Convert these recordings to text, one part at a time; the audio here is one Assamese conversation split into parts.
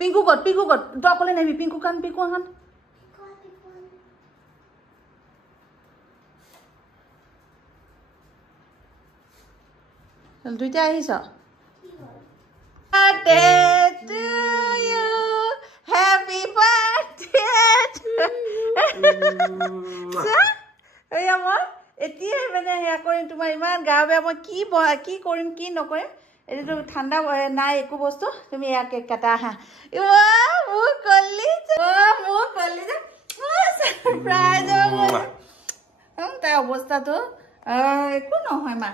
Pinku got. Talk on any pinku can pick one. I'll do that. Birthday to you. Happy birthday to you. এতিয়া মানে হেয়া কৰিম তোমাৰ ইমান গা বেয়া মই কি কৰিম কি নকৰিম এইটো ঠাণ্ডা নাই একো বস্তু তুমি ইয়া কেক কাটা হা মোৰ কলিজা সাৰপ্ৰাইজ তাই অৱস্থাটো একো নহয় মা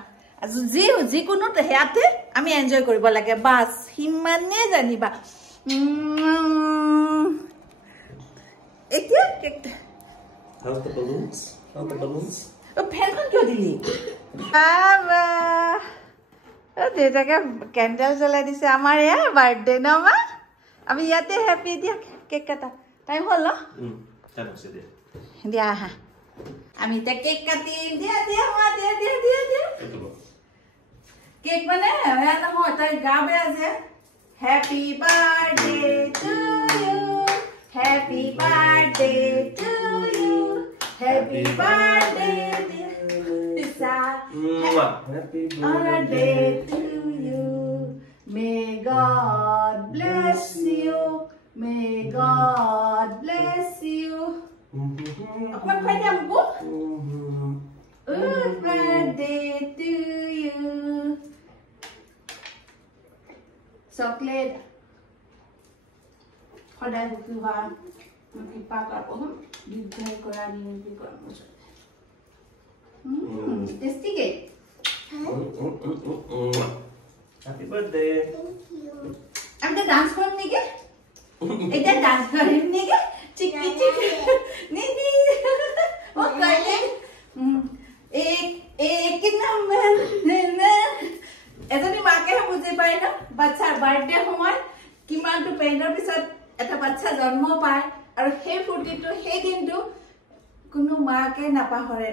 যিকোনো হেয়াতে আমি এনজয় কৰিব লাগে বাস সিমানে জানিবা এতিয়া cake How's the balloons? How the balloons? Pen क्यों दिली? बाबा, देता क्या कैंडल जला दिसे हमारे यार बर्थडे ना माँ? अभी याते हैप्पी दिया केक कटा टाइम हो लो? चलो से दे दिया हाँ अभी तक केक कटी दिया माँ दिया केक बने यार ना हो ताई गावे आज है Happy birthday to you Happy birthday to you Happy birthday Lisa Happy birthday to you May God bless you May God bless you Apa kaya mo? Birthday to you Chocolate Khoda bukuha Mukipaka ko Bigay ko na din ko mo. Tasty cake. Happy birthday. Thank you. I'm the dance for me ke? Ita dance for him ni ke? Chiki. Ni. Oh kale. एक नंबर ना एजनी माके हम बुझे पाए ना बच्चा बर्थडे समय किमान तो पेंडर पिছত এটা বাচ্চা জন্ম পায় আৰু সেই ফুৰ্তিটো সেই দিনটো কোনো মাকে নাপাহৰে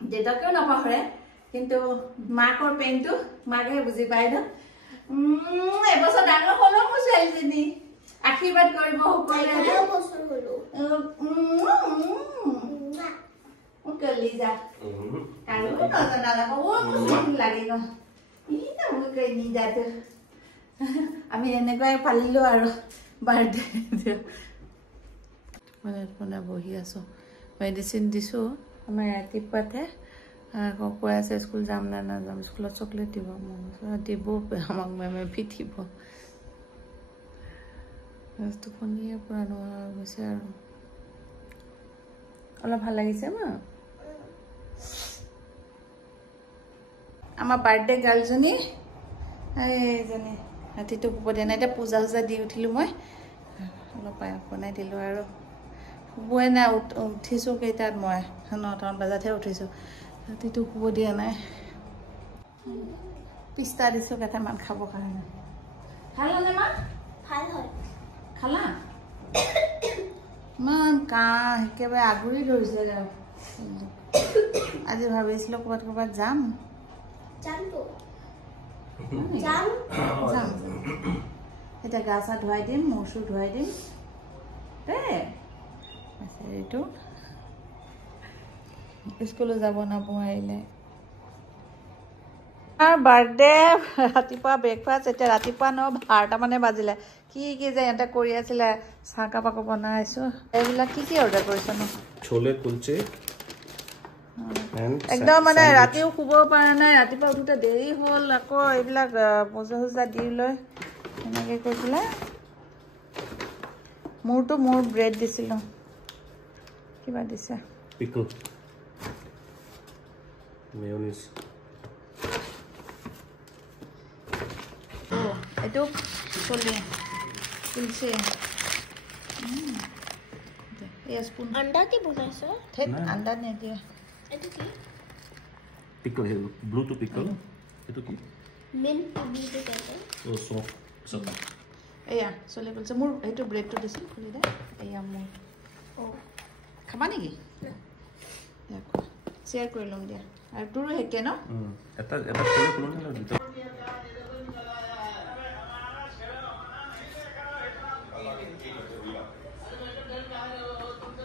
দেউতাকেও নাপাহৰে কিন্তু মাকৰ পেনটো মাকে বুজি পায় ন এবছৰ ডাঙৰ হলো মোৰ ছোৱালীজনী আশীৰ্বাদ কৰিব সকলোৱে বছৰ হলো কলিজা আৰু নজনা লাগব মোৰ লাগে ন ইনা মোৰ কই নি যাতে আমি এনেকৈ পালিলো আৰু বাৰ্থডে মানে বহি আছো মেডিচিন দিছো আমাৰ ৰাতিপুৱাতে কৈ আছে স্কুল যাম না নাযাম স্কুলত চকলেট দিব দিব আমাক মেমে পিঠিব টোপনিয়ে পুৰা নোহোৱা হৈ গৈছে আৰু অলপ ভাল লাগিছে মা আমাৰ বাৰ্থডে গাৰ্লজনী এইজনী ৰাতিটো শুব দিয়া নাই এতিয়া পূজা চূজা দি উঠিলো মই অলপ পায়স বনাই দিলোঁ আৰু শুবই নাই উঠিছোঁ কেইটাত মই 9টামান বজাতহে উঠিছোঁ ৰাতিটো শুব দিয়া নাই পিস্তা দিছোঁ কেইটামান খাবৰ কাৰণে ভাল হ'লনে মা ভাল হয় খালা ইমান কাহ একেবাৰে আগুৰি ধৰিছে আজি ভাবিছিলোঁ ক'ৰবাত যাম এতিয়া গা চা ধুৱাই দিম মূৰ চুৰ ধুৱাই দিম দেই এইটো স্কুলত যাব নোৱাৰিলে বাৰ্থডে ৰাতিপুৱা ব্ৰেকফাষ্ট এতিয়া ৰাতিপুৱা 12টামানে বাজিলে কি যে এটা কৰি আছিলে চাহ কাপ আকৌ বনাইছোঁ এইবিলাক কি অৰ্ডাৰ কৰিছে ন छोले कुलचे একদম মানে ৰাতিও শুব পৰা নাই ৰাতিপুৱা উঠোতে দেৰি হ'ল আকৌ এইবিলাক পূজা চূজা দি লৈ এনেকৈ কৰি পেলাই মোৰ ব্ৰেড দিছিলোঁ কিবা দিছে পিকল মেয়নিজ এইটো চলে কুলছে এই স্পুন আন্ডা কি বনাইছ ঠিক আন্ডা নিদিয়ে এইটো কি পিকল হে ব্লু টু পিকল এইটো কি মিন্ট ব্লু টু ও সফট সফট এয়া চলে কুলছে মোৰ এইটো ব্ৰেডটো দিছিল খুলি দে এয়া মোৰ ও খাবা নেকি দেখো শ্বেয়াৰ কৰি ল'ম দিয়া আৰু তোৰো হেকে ন এটা ফুলে ফুলো না দুটা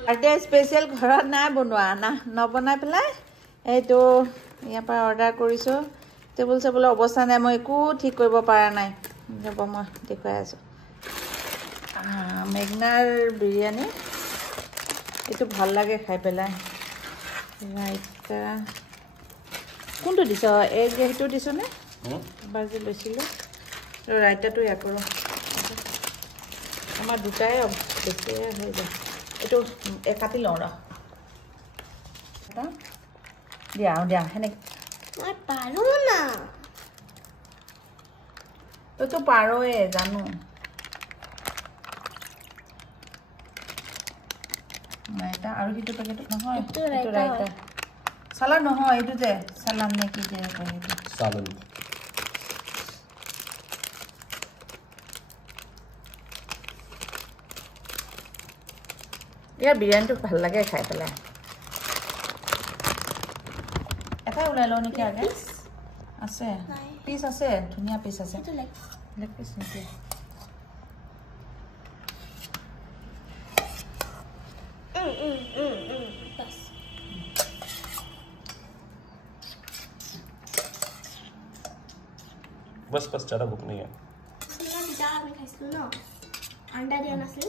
বাৰ্থডে স্পেচিয়েল ঘৰত নাই বনোৱা না নবনাই পেলাই এইটো ইয়াৰ পৰা অৰ্ডাৰ কৰিছোঁ টেবুল চেবুলৰ অৱস্থা নাই মই একো ঠিক কৰিব পৰা নাই যাব মই দেখুৱাই আছোঁ মেঘনাৰ বিৰিয়ানী এইটো ভাল লাগে খাই পেলাই ৰাইতা কোনটো দিছ এই সেইটো দিছনে এবাৰ যে লৈছিলোঁ ৰাইতাটো ইয়া কৰোঁ আমাৰ দুটাই বেছিয়ে হৈ যায় এইটো কাটি লওঁ ৰ দিয়া দিয়া সেনেকৈ মই পাৰোঁ না তইতো পাৰয়ে জানো ৰাইতা আৰু সিটো পেকেট নহয় এইটো ৰাইতা চালাড নহয় এইটো যে চালাড নে কি যে কয় এইটো চালাড ইয়াৰ বিৰিয়ানীটো ভাল লাগে খাই পেলাই এটাই ওলাই লওঁ নেকি আগে আছে পিচ আছে ধুনীয়া পিচ আছে লেগ পিচ নেকি बस ज़्यादा भूख नहीं है अंडा दिया नाছিল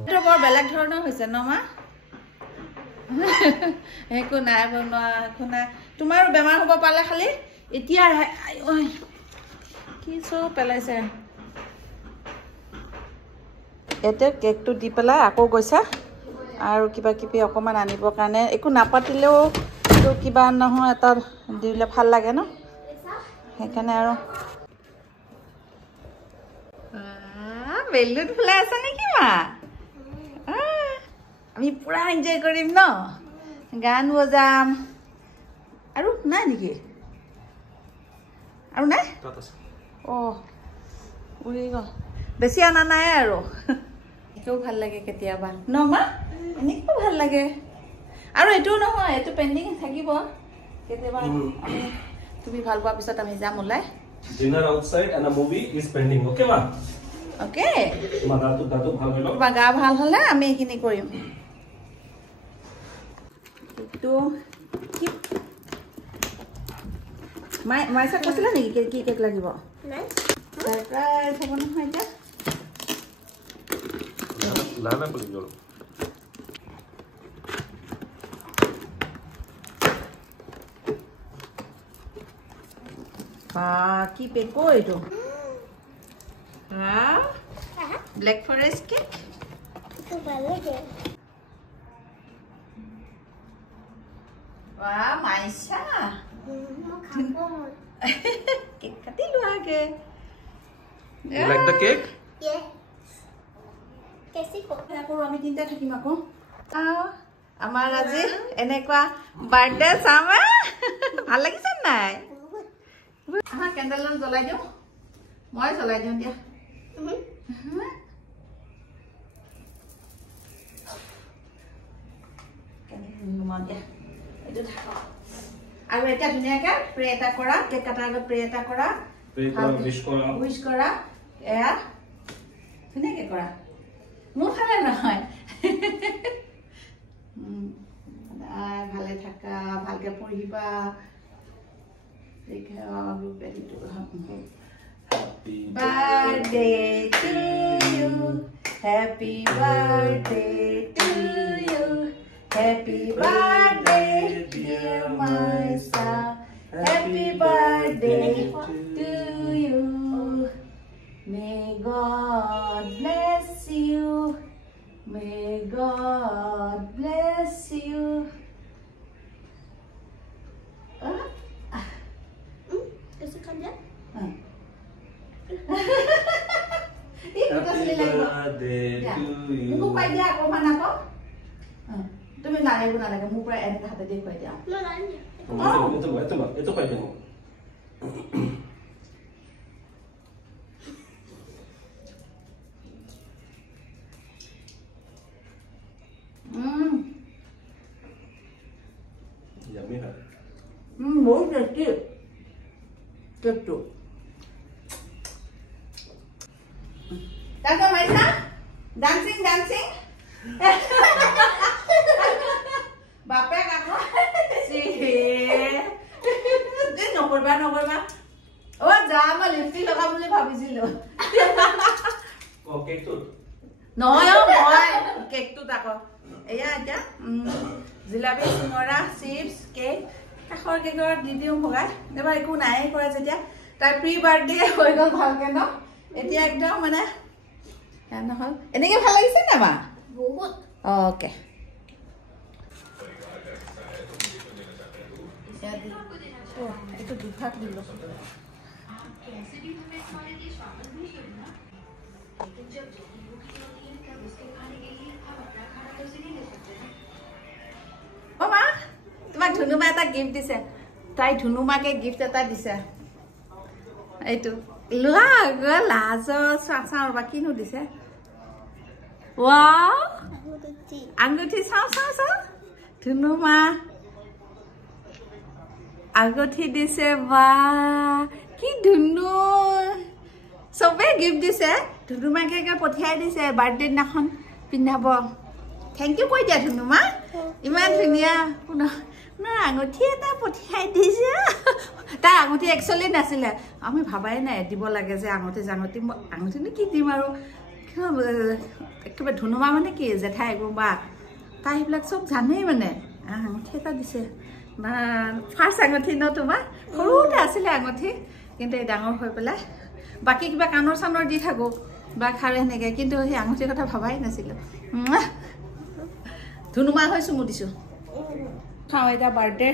এইটো বৰ বেলেগ ধৰণৰ হৈছে ন মা একো নাই বনোৱা একো নাই তোমাৰো বেমাৰ হ'ব পালে খালি এতিয়া কি চব পেলাইছে এতে কেকটো দি পেলাই আকৌ গৈছা আৰু কিবা কিবি অকণমান আনিবৰ কাৰণে একো নাপাতিলেও কিবা নহয় এটা দিলে ভাল লাগে ন সেইকাৰণে আৰু বেলুন ফুলাই আছা নেকি মা আমি পুৰা এনজয় কৰিম ন গান বজাম আৰু নাই নেকি আৰু নাই অঁ উৰি গ'ল বেছি অনা নাই আৰু এনেকেও ভাল লাগে কেতিয়াবা ন মা এনেকেও ভাল লাগে আৰু এইটোও নহয় এইটো পেণ্ডিং থাকিব কেতিয়াবা আমি তুমি ভাল পোৱাৰ পিছত আমি যাম ওলাই Dinner outside and a movie is pending. Okay, ma? Okay. Datu bhal hoilo. Ba ga bhal hole ami ekini korim. Eto ki mai sa kosila niki ki cake lagibo? নাই Surprise hobo na hoy ja. Lana boli jolo. কি পেকো এইটো ব্ল্যাক ফরেস্ট কেক তো ভালো লাগে বাহ মাইশা মই খাবো কেক কাটি লোৱা আগে You like the cake? Yes. कैसी को আকৌ আমি তিনটা থাকিম আকৌ আমাৰ আজি এনেকুৱা বাৰ্থডে চামা ভাল লাগিছে নাই aha candle জ্বলাই দিও মই জ্বলাই দিও দিয়া আৰু এটা ধুনীয়াকে প্ৰে এটা কৰা কেক কাটাৰ আগত প্ৰে এটা কৰা উইশ কৰা এয়া ধুনীয়াকে কৰা মোৰ ফালে নহয় ভালে থাকা ভালকে পঢ়িবা Happy birthday to you. Happy birthday to you. Happy birthday, dear Maisa. Happy birthday to you. May God bless you. May God bless you. कैसे खा लिया Happy birthday to you. Muko pa dia ako man ako. Tumi na lagi na lagi mo pra edit hata dia ko dia. no la niña Ito pa din mo. Yummy, huh? বহুত টেষ্টি কেকটো তাৰপিছত মাৰিছা ডান্সিং ডান্সিং বাপে কাকো নকৰিবা নকৰিবা অ যা মই লিপষ্টিক লগাম বুলি ভাবিছিলো Oh, cake too. নহয় মই কেকটোত আকৌ এয়া এতিয়া জিলাপি চিঙৰা চিপছ কেক কাষৰ কেকৰ দি দিওঁ ভগাই এবাৰ একো নাই কৰা যেতিয়া তাই প্ৰি বাৰ্থডে হৈ গ'ল ভালকে ন এতিয়া একদম মানে নহ'ল এনেকে ভাল লাগিছে নে মা বহুত অ'কে এইটো দুভাগ দিলোঁ অ মা তোমাক ধুনুমা এটা গিফ্ট দিছে তাই ধুনুমাকে গিফ্ট এটা দিছে এইটো লোৱা লাজত চাওঁ ৰ'বা কিনো দিছে ৱাও আঙুঠি চাওঁ চাওঁ চাওঁ ধুনুমা আঙুঠি দিছে বা কি ধুনু চবে গিফ্ট দিছে ধুনুমাকে পঠিয়াই দিছে বাৰ্থডে দিনাখন পিন্ধাব থেংক ইউ কৈ দিয়া ধুনুমা ইমান ধুনীয়া আঙুঠি এটা পঠিয়াই দিছে তাই আঙুঠি একচুৱেলি নাছিলে আমি ভাবাই নাই দিব লাগে যে আঙুঠি জাঙুঠি আঙুঠিনো কি দিম আৰু একেবাৰে ধুনুমা মানে কি জেঠাই বা তাই সেইবিলাক চব জানেই মানে আঙুঠি এটা দিছে বা ফাৰ্ষ্ট আঙুঠি ন তোমাৰ সৰুতে আছিলে আঙুঠি কিন্তু এই ডাঙৰ হৈ পেলাই বাকী কিবা কাণৰ চানৰ দি থাকোঁ বা খাৰে সেনেকৈ কিন্তু সেই আঙুঠিৰ কথা ভাবাই নাছিলোঁ ধুনুমা হৈ চুমু দিছোঁ খাওঁ এতিয়া বাৰ্থডে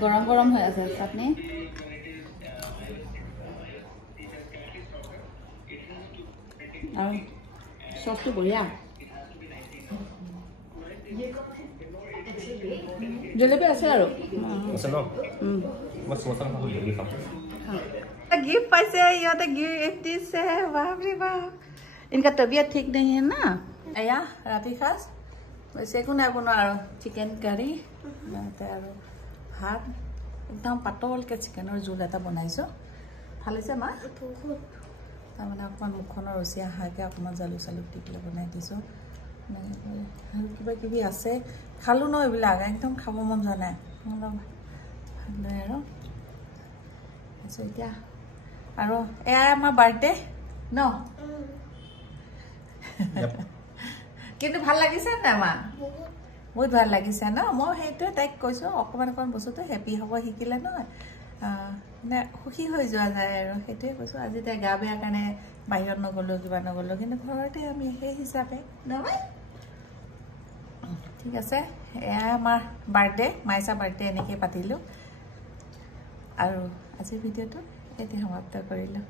গৰম গৰম হৈ আছে চাটনি আৰু চচটো বঢ়িয়া জলেপি আছে আৰু गिफ्ट पाइसे इहते गिफ्ट दिसे बाप रे बाप इनका तबीयत ठीक नहीं है ना एया राति खास वैसे को ना बनो आरो चिकन करी नाते आरो भात एकदम पातल के चिकन और झोल এটা বনাইছো ভালেছে মা তাৰমানে অকমান মুখনৰ ৰসিয়া হাকে অকমান জালু চালু টিকলে বনাই দিছো কিবা কিবি আছে খালো ন এইবিলাক একদম খাব মন যোৱা নাই ভালে আৰু আছে এতিয়া আৰু এয়া আমাৰ বাৰ্থডে ন কিন্তু ভাল লাগিছে না মা বহুত ভাল লাগিছে ন মই সেইটো তাইক কৈছো অকমান অকমান বস্তুটো হেপি হ'ব শিকিলে নহয় মানে সুখী হৈ যোৱা যায় আৰু সেইটোৱে কৈছো আজি তাই গা বেয়া কাৰণে বাহিৰত নগ'লো কিবা নগ'লো কিন্তু ঘৰতে আমি সেই হিচাপে নহয় ঠিক আছে এয়া আমাৰ বাৰ্থডে মাইছা বাৰ্থডে এনেকৈ পাতিলোঁ আৰু আজিৰ ভিডিঅ'টো এতিয়া সমাপ্ত কৰিলোঁ